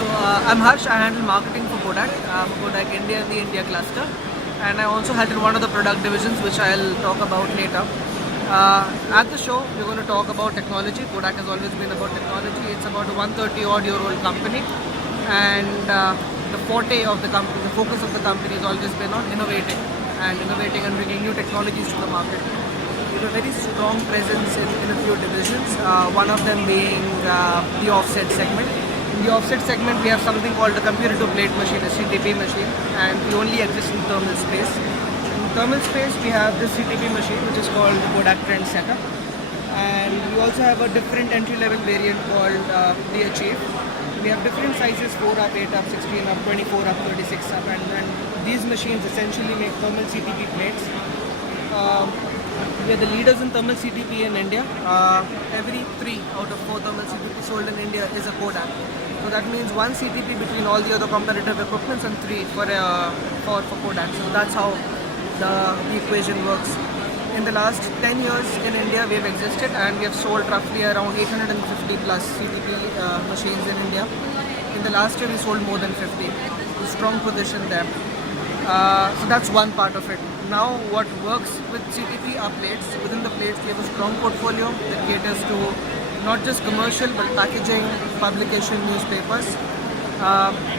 I'm Harsh. I handle marketing for Kodak India and the India cluster, and I also handle one of the product divisions, which I'll talk about later. At the show, we're going to talk about technology. Kodak has always been about technology. It's about a 130-odd-year-old company, and the forte of the company, the focus of the company has always been on innovating and bringing new technologies to the market. We have a very strong presence in a few divisions, one of them being the offset segment. In the offset segment, we have something called the computer-to-plate machine, a CTP machine, and we only exist in thermal space. In thermal space, we have this CTP machine, which is called the Kodak Trendsetter, and we also have a different entry-level variant called the Achieve. We have different sizes, 4 up, 8 up, 16 up, 24 up, 36 up, and these machines essentially make thermal CTP plates. We are the leaders in thermal CTP in India. Every 3 out of 4 thermal CTP sold in India is a Kodak. So that means 1 CTP between all the other competitive equipments and 3 for Kodak. So that's how the equation works. In the last 10 years in India, we have existed and we have sold roughly around 850 plus CTP machines in India. In the last year, we sold more than 50. A strong position there. So that's one part of it. Now, what works with CTP are plates. Within the plates, we have a strong portfolio that caters to not just commercial but packaging, publication, newspapers.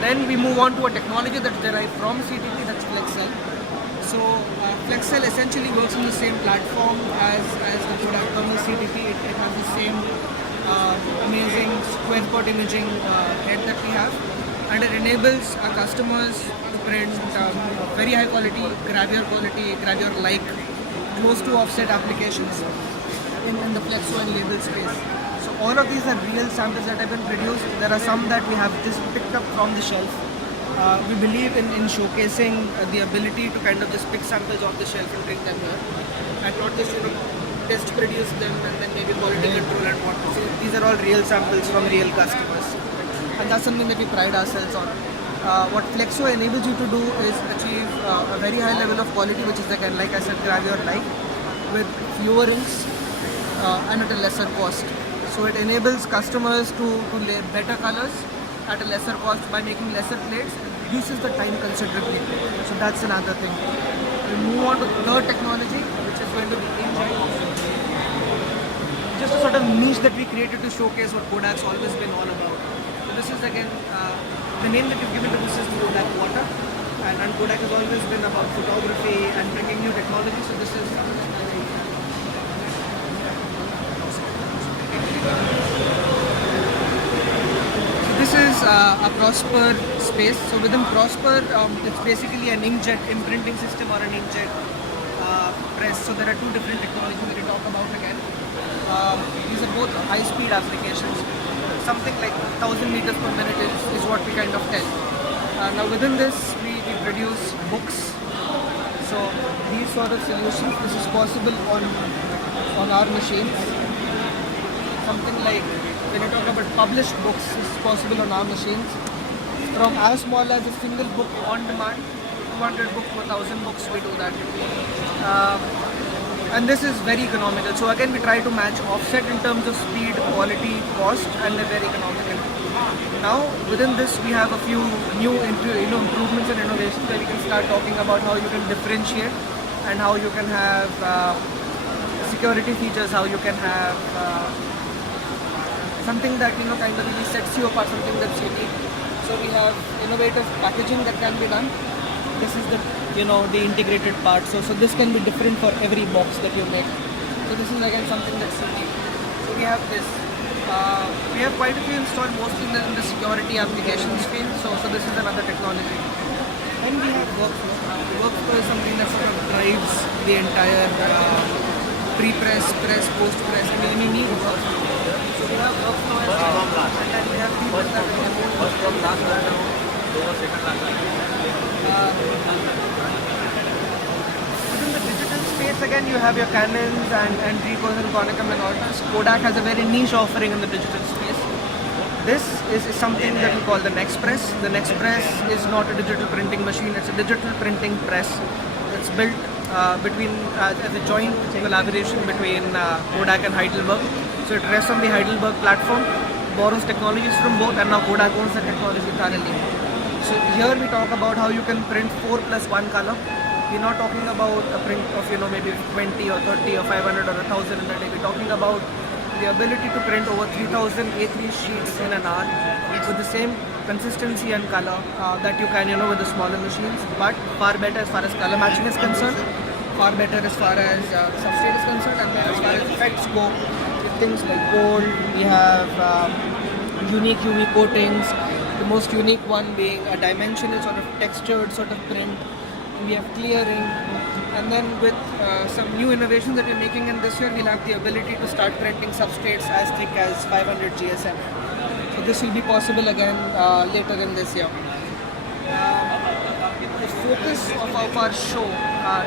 Then we move on to a technology that's derived from CTP, that's Flexcell. So Flexcell essentially works on the same platform as the Kodak thermal CTP. It has the same amazing square spot imaging head that we have, and it enables our customers to print very high quality, gravure like, close to offset applications in the flexo and label space. So all of these are real samples that have been produced. There are some that we have just picked up from the shelf. We believe in showcasing the ability to kind of just pick samples off the shelf and bring them here, and not just test produce them and then maybe quality control and whatnot. So these are all real samples from real customers, and that's something that we pride ourselves on. What Flexo enables you to do is achieve a very high level of quality, which is again, like I said, gravure-like, with fewer inks and at a lesser cost. So it enables customers to lay better colors at a lesser cost by making lesser plates. It reduces the time considerably. So that's another thing. We move on to the third technology, which is going to be inkjet. Just a sort of niche that we created to showcase what Kodak's always been all about. So this is again, the name that we've given to this is Kodak Water. And Kodak has always been about photography and bringing new technology. So this is a Prosper space. So within Prosper, it's basically an inkjet imprinting system or an inkjet press. So there are 2 different technologies that we talk about again. These are both high-speed applications. Something like 1,000 meters per minute is what we kind of tell. Now within this, we produce books. So these sort of solutions, this is possible on our machines. Something like, when you talk about published books, this is possible on our machines. From as small as a single book on demand, 200 books per 1,000 books, we do that. And this is very economical. So again, we try to match offset in terms of speed, quality, cost, and they're very economical. Now, within this, we have a few new improvements and innovations where we can start talking about how you can differentiate and how you can have security features, how you can have something that kind of really sets you apart, something that's unique. So we have innovative packaging that can be done. This is the integrated part. So this can be different for every box that you make. So this is again something that's unique. So we have this. We have quite a few installed, mostly in the security applications field. So this is another technology. Then we have workflow. Workflow is something that sort of drives the entire pre-press, press, post-press, any workflow. So we have workflow as well, and then we have people that within the digital space, again, you have your Canons and Ricos and Konicam and all this. Kodak has a very niche offering in the digital space. This is something that we call the Nexpress. The Nexpress is not a digital printing machine, it's a digital printing press. It's built as a joint collaboration between Kodak and Heidelberg. So it rests on the Heidelberg platform. borrows technologies from both, and now Kodak owns the technology thoroughly. So here we talk about how you can print 4+1 color. We're not talking about a print of maybe 20 or 30 or 500 or 1,000 in a day. We're talking about the ability to print over 3,000 A3 sheets in an hour with the same consistency and color that you can with the smaller machines, but far better as far as color matching is concerned, far better as far as substrate is concerned, and then as far as effects go, with things like gold, we have unique UV coatings, the most unique one being a dimensional sort of textured sort of print. We have clearing, and then with some new innovations that we're making in this year, we'll have the ability to start printing substrates as thick as 500 GSM. So this will be possible again later in this year. The focus of our show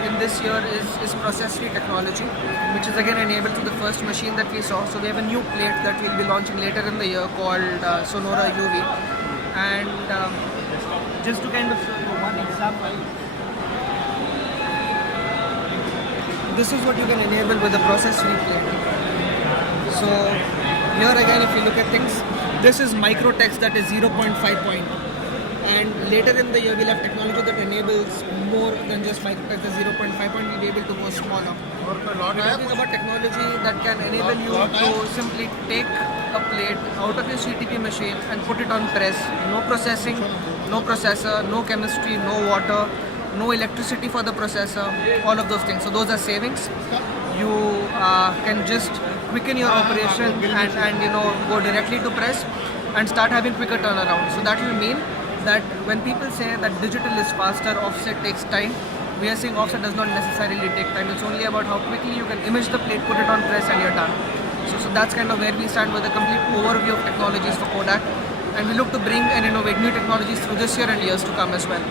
in this year is processory technology, which is again enabled through the first machine that we saw. So we have a new plate that we'll be launching later in the year called Sonora UV. And just to kind of show you one example, this is what you can enable with a processory plate. So here again, if you look at things, this is micro text that is 0.5 point. And later in the year, we'll have technology that enables more than just micro text. The 0.5 point will be able to go smaller. We're talking about technology that can enable you to simply take a plate out of your CTP machine and put it on press. No processing, no processor, no chemistry, no water, no electricity for the processor, all of those things. So those are savings. You can just quicken your operation and go directly to press and start having quicker turnaround. So that will mean that when people say that digital is faster, offset takes time, we are saying offset does not necessarily take time. It's only about how quickly you can image the plate, put it on press, and you're done. So that's kind of where we stand with a complete overview of technologies for Kodak. And we look to bring and innovate new technologies through this year and years to come as well.